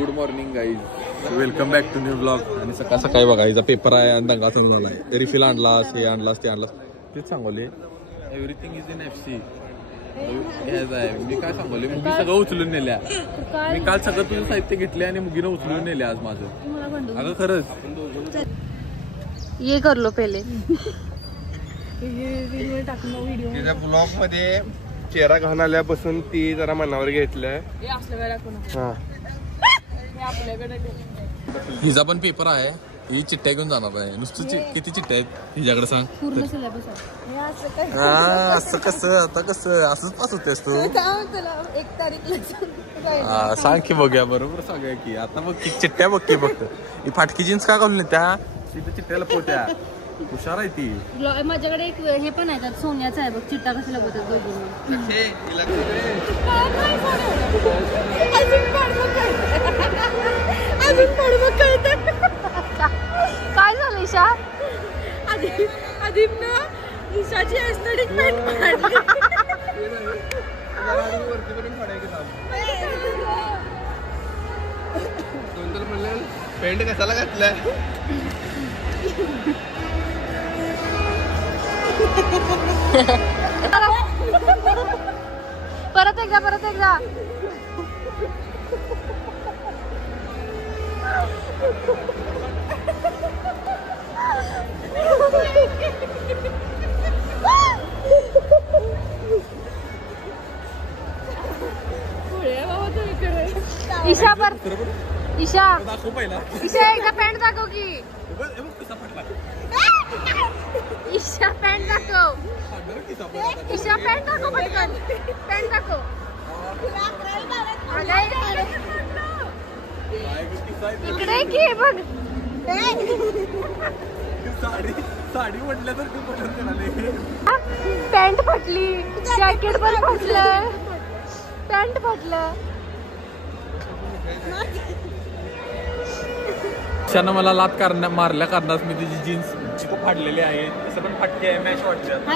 Good morning guys, welcome back to new blog. आणि सकाळ सकाळी बघा हिचा पेपर आहे आणि दंगा सुरू झाला आहे. रिफिल आणलास, हे आणलास, ते आणलास, तेच सांगवले. Everything is in FC. मी काय सांगवले, मुगी सगळं उचलून नेल्या. मी काल सगळं तुझं साहित्य घेतले आणि मुगीनं उचलून नेले आज माझं. अगं खरंच ये कर लो पहिले. तिच्या ब्लॉग मध्ये चेहरा घाण आल्यापासून ती जरा मनावर घेतलंय. हिचा पण पेपर आहे. ही चिठ्ठ्या घेऊन जाणार आहे. नुसतं किती चिठ्ठ्या आहेत हिच्याकडे सांग. असं कसं, आता कसं असंच पास होतेस तू. 1 तारीखला सांग की बघूया. बरोबर सांगूया की. आता बघ की चिठ्ठ्या बघ की फक्त. ही फाटकी जीन्स का घालून त्या तिथे चिठ्ठ्याला पोत्या. हुशार आहे ती. माझ्याकडे एक हे पण आहे, त्यात सोन्याचा आहे बघ. चिट्टा कशाला बोलतात काय झालं ईशा? आदिप ना ईशाची एस्थेटिक पेंट कशाला घातलाय? परत एकदा ईशा एकदा पॅन्ट दाखव की. ईशा पॅन्ट दाखव. ईशा पॅन्ट दाखव पटकन. पॅन्ट दाखव. इकडे की बघ. साडी म्हटलं तर तू पॅन्ट फाटली, जॅकेट पण फाटलं, पॅन्ट फाटलं. शानं मला लात मारल्या कारणास मी तुझी जीन्स फाडलेली आहे. तसं पण फाटली आहे मॅच वाटतं.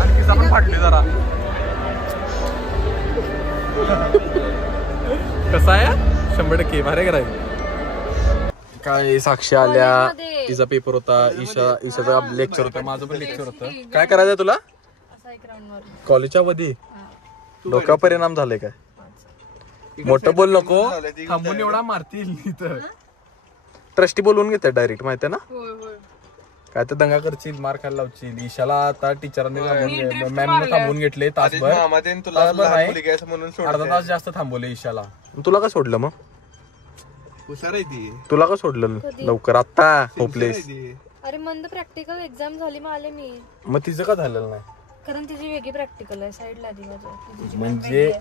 आणि किसा पण फाटली जरा. कसा आहे 100% भारी करायचं. काय साक्षी आल्या, तिचा पेपर होता. ईशाचा लेक्चर होता, माझं पण लेक्चर होतं. काय करायचंय तुला कॉलेजच्या मध्ये? डोका परिणाम झाले काय? मोठं बोल नको, थांबून एवढा मारतील इथं. ट्रस्टी बोलवून घेतात डायरेक्ट, माहिती ना. काय तर दंगा करशील, मार खायला लावशील. ईशाला आता टीचरांनी मॅमने थांबवून घेतले तासभर. अर्धा तास जास्त थांबवले ईशाला. तुला का सोडलं मग? हुशार आहे ती. तुला का सोडलं लवकर आता? होपलेस. अरे मंद प्रॅक्टिकल एक्झाम झाली मग आले मी. मग तिचं का झालेलं नाही? कारण तिची वेगळी प्रॅक्टिकल आहे साईडला दिवस.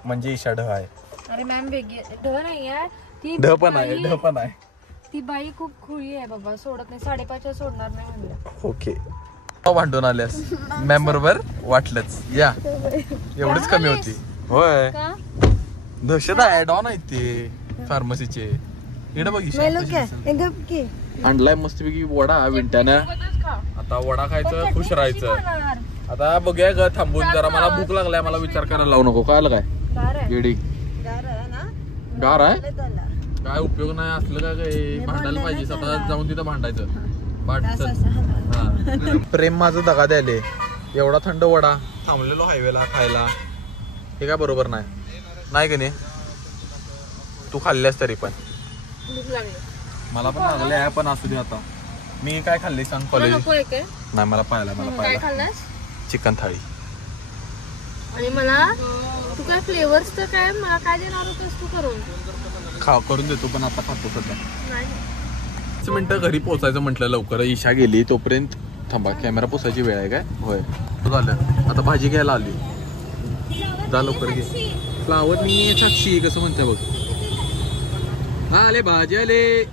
म्हणजे ईशा ढ आहे. अरे मॅम वेगळी ढ नाही आहे ती. ढ पण आहे. ती बाई खूप खुळी आहे बाबा, सोडत नाही. 5:30 सोडणार नाही म्हणलं. ओके. भांडून आल्यास मॅम बरोबर वाटलंच या. एवढीच कमी होती होय. दहशत आहे. डॉन आहेत ते फार्मसीचे. इकडे बघ आणलाय मस्तपैकी वडा विंट्यानं. आता वडा खायचं, खुश राहायचं. आता बघूया ग थांबून जरा. मला भूक लागलाय, मला विचार करायला लावू नको. काय काय वेडी गार आहे. काय उपयोग नाही असलं काय. भांडायला पाहिजे, स्वतः जाऊन तिथं भांडायचं. प्रेम माझं दगा द्यायले. एवढा थंड वडा थांबलेलो हायवेला खायला. हे काय बरोबर नाही की नाही. तू खाल्ल्यास तरी पण मला पण लागले आहे. पण असू दे आता. मी काय खाल्ली सांग कॉलेज? नाही मला पाहिला चिकन थाळी. आणि मला तू काय फ्लेवर्स तर काय मला काय देणार होतस तू करून देतो. पण आता खातो सध्या. 5 मिनिटं घरी पोहोचायचं म्हटलं लवकर. ईशा गेली तोपर्यंत थांबा. कॅमेरा पोचायची वेळ आहे काय? होय झालं. आता भाजी घ्यायला आली. जा लवकर घे. फ्लावर नाही साक्षी कसं म्हणते बघ. आले भाजी आले.